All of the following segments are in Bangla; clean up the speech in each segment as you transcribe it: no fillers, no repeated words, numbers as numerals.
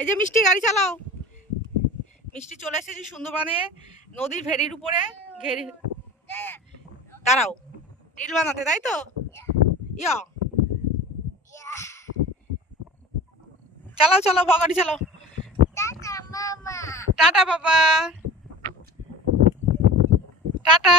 এই যে মিষ্টি গাড়ি চালাও। মিষ্টি চলে এসেছে সুন্দরবনে নদীর ভেড়ির উপরে। দাঁড়াও, রিল বানাতে, তাই তো? ইয়া চালাও চালাও, গাড়ি চালাও। টাটা বাবা, টাটা।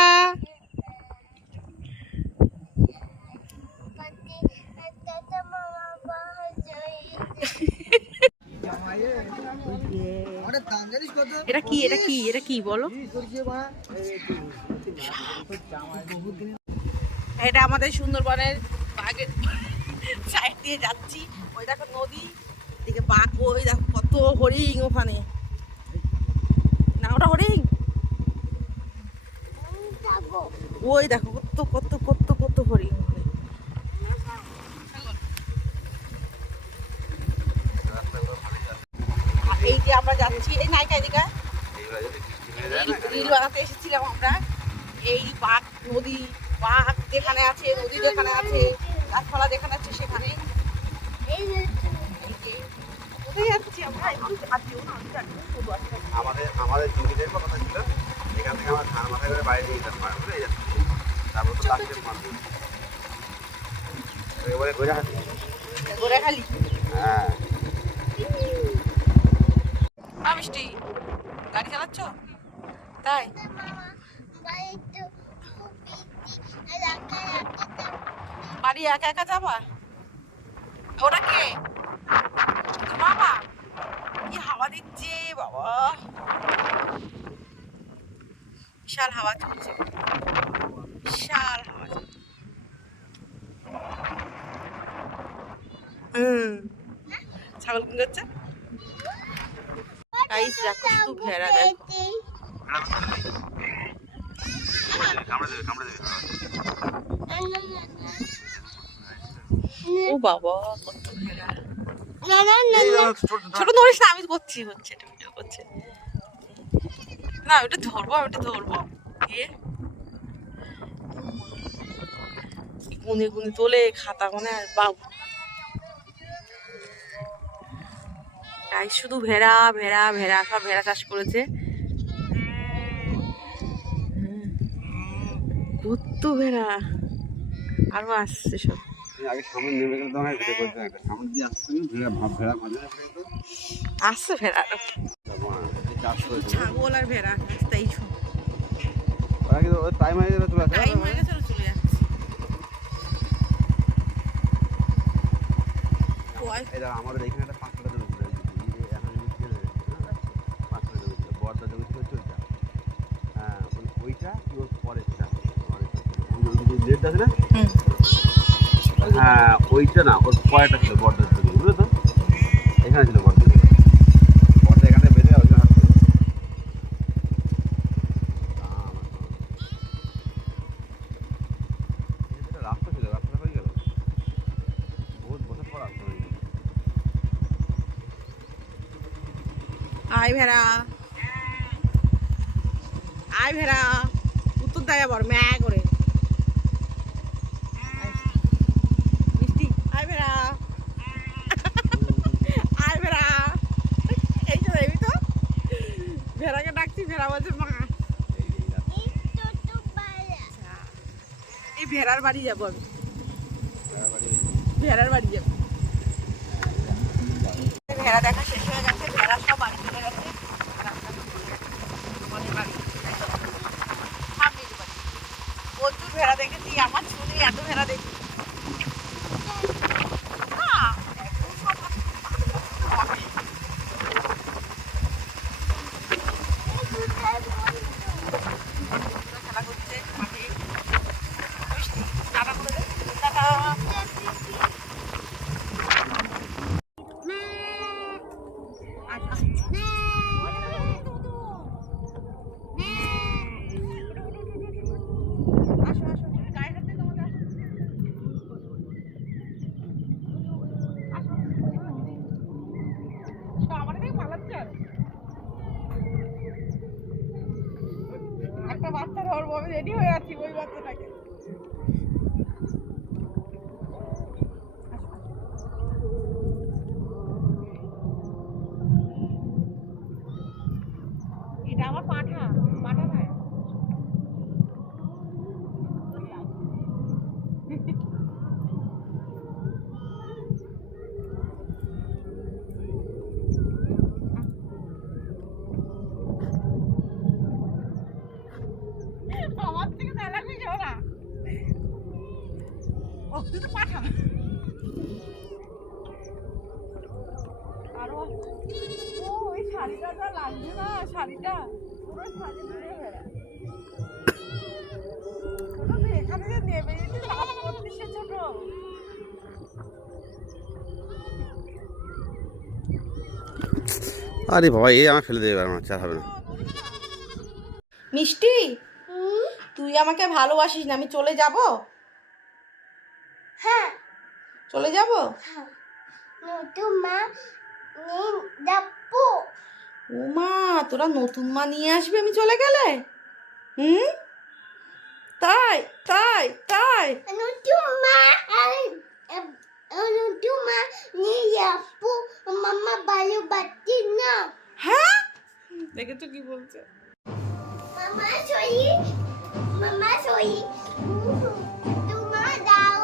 এটা কি, এটা কি, এটা কি বলো? এটা আমাদের সুন্দরবনের বাঘের সাইড দিয়ে যাচ্ছি। ওই দেখো নদী, দিকে বাঘ, ওই দেখো কত হরিণ ওখানে। না ওটা হরিণ, ওই দেখো কত কত কত কত হরিণ ওখানে। এই যে আমরা যাচ্ছি, এই নাইকা এদিকে রিল বানাতে এসেছিলাম আমরা। এই বাঘ, নদী, বাঘ যেখানে আছে, নদী যেখানে আছে, গাছপালা যেখানে আছে সেখানে। কোথায় যাচ্ছি আমরা? আমাদের জমিদের কথা ছিল, এখান থেকে আমরা ধান মাথায় করে বাইরে নিয়ে যেতে পারবো। তারপর তো লাগছে এবারে গোড়াখালি। হ্যাঁ মিষ্টি গাড়ি চালাচ্ছ, তাই? বাড়ি একা একা যাবা? ওটা কে? বাবা, কি হাওয়া দিচ্ছে বাবা, বিশাল হাওয়া চলছে, বিশাল হাওয়া চলছে। ছাগল কিনে যাচ্ছে। গাইস দেখো শুধু ভেড়া, দেখো। ও বাবা কত ভেড়া। ছোট ধরিস না, আমি করছি, হচ্ছে এটা ভিডিও করছে না। ওটা ধরবো, ওটা ধরবো দিয়ে গুনে গুনে তোলে খাতা কোনে। আর বাবু তাই শুধু ভেড়া ভেড়া ভেড়া, সব ভেড়া চাষ করেছে। কত ভেড়া, আরো আসছে সব। আগে সামনে নেমে গেলে তো ভিডিও করতে একটা সামনে দিয়ে আসছে ভেড়া, ভাব ভেড়া মাঝে আসছে ভেড়া, ছাগল আর ভেড়া তাই ওরা কিন্তু টাইম হয়ে যাবে, চলে আসে। টাইম হয়ে গেছে, চলে যাচ্ছে। আমাদের এখানে একটা 5 কাঠা জমি ছিল, এখন পাঁচ কাঠা জমি ছিল, বর্দা জমি ছিল চলছে। হ্যাঁ ওইটা কি ওর পরেরটা লেট আছে না? হ্যাঁ ওইটা না, ওর পরেরটা ছিল বর্দার জমি, বুঝলো তো? এখানে ছিল বর্দা জমি, বর্দা এখানে বেঁধে ওইখানে আসছিল। রাস্তা ছিল, রাস্তাটা হয়ে গেল বহুত বছর পর রাস্তা হয়ে গেল। আয় ভেড়া, আয় ভেড়া, উত্তর দেয় আবার ম্যা করে। মিষ্টি আয় ভেড়া, আয় ভেড়া। এই তো দেখবি তো, ভেড়াকে ডাকছি, ভেড়া বলছে মা। এই ভেড়ার বাড়ি যাবো আমি, ভেড়ার বাড়ি যাবো। ভেড়া দেখা শেষ হয়ে গেছে, ভেড়া সব বাড়ি চলে গেছে। প্রচুর ভেড়া দেখেছি, আমার শুনে এত ভেড়া দেখি। খেলা করছে মাঠে। টাটা করে দে, টাটা। একটা বাচ্চা ধরবো, আমি রেডি হয়ে আছি ওই বাচ্চাটাকে। শাড়িটা যা লাগছে না, শাড়িটা পুরো শাড়ি ধরে বেড়া। এখানে যে নেমে যেতে লাভ করতেছে ছোট। আরে বাবা, এই আমার ফেলে দেবে আমার চা হবে না। মিষ্টি, তুই আমাকে ভালোবাসিস না, আমি চলে যাব? হ্যাঁ, চলে যাব? নতুন মা নিয়ে যাবো। ও মা, তোরা নতুন মা নিয়ে আসবি আমি চলে গেলে? হুম, তাই তাই তাই? নতুন মা নতুন মা নিয়ে যাবো। মামা ভালোবাসি না। হ্যাঁ, দেখেছো কি বলছে? মামা সই তোমার দাও।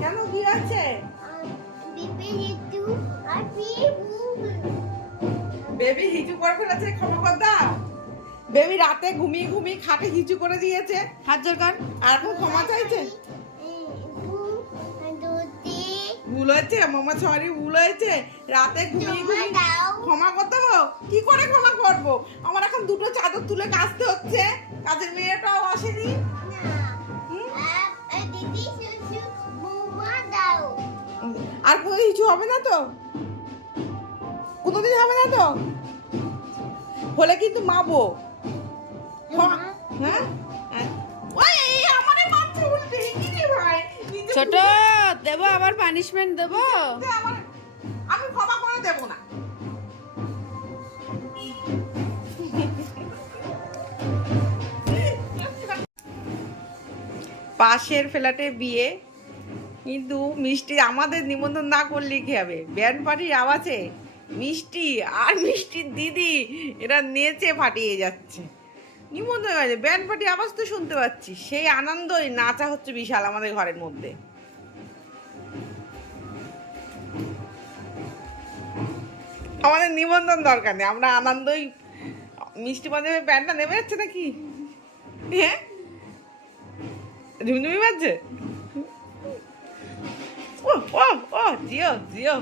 কেন, কি আছে? বিপি একটু আর বেবি হিচু করে ফেলেছে, ক্ষমা কর দাও। বেবি রাতে ঘুমিয়ে ঘুমিয়ে খাটে হিচু করে দিয়েছে, হাত জোর কর। আর এখন ক্ষমা চাইছে? ভুল হয়েছে মামা, সরি ভুল হয়েছে। রাতে ঘুমিয়ে ঘুমিয়ে ক্ষমা করতে হবে? কি করে ক্ষমা করব? আমার এখন দুটো চাদর তুলে কাচতে হচ্ছে, কাজের মেয়েটাও আসেনি। আর কোনো কিছু হবে না তো? কোনোদিন হবে না তো? হলে কিন্তু মাবো। হ্যাঁ, ওই আমারে মারছে উল্টে, কি রে ভাই? ছোট দেবো আবার পানিশমেন্ট দেবো? আমি ক্ষমা করে দেব না। পাশের ফ্ল্যাটে বিয়ে, কিন্তু মিষ্টি আমাদের নিমন্ত্রণ না করলে কি হবে? ব্যান্ড পার্টির আওয়াজে মিষ্টি আর মিষ্টির দিদি এরা নেচে ফাটিয়ে যাচ্ছে। নিমন্ত্রণ আছে, ব্যান্ড পার্টি আওয়াজ তো শুনতে পাচ্ছি, সেই আনন্দই নাচা হচ্ছে বিশাল আমাদের ঘরের মধ্যে। আমাদের নিমন্ত্রণ দরকার নেই, আমরা আনন্দই। মিষ্টি মাধ্যমে ব্যান্ডটা নেমে যাচ্ছে নাকি? হ্যাঁ, ঝুমঝুমি বাজছে। ও ও ও জিও জিও।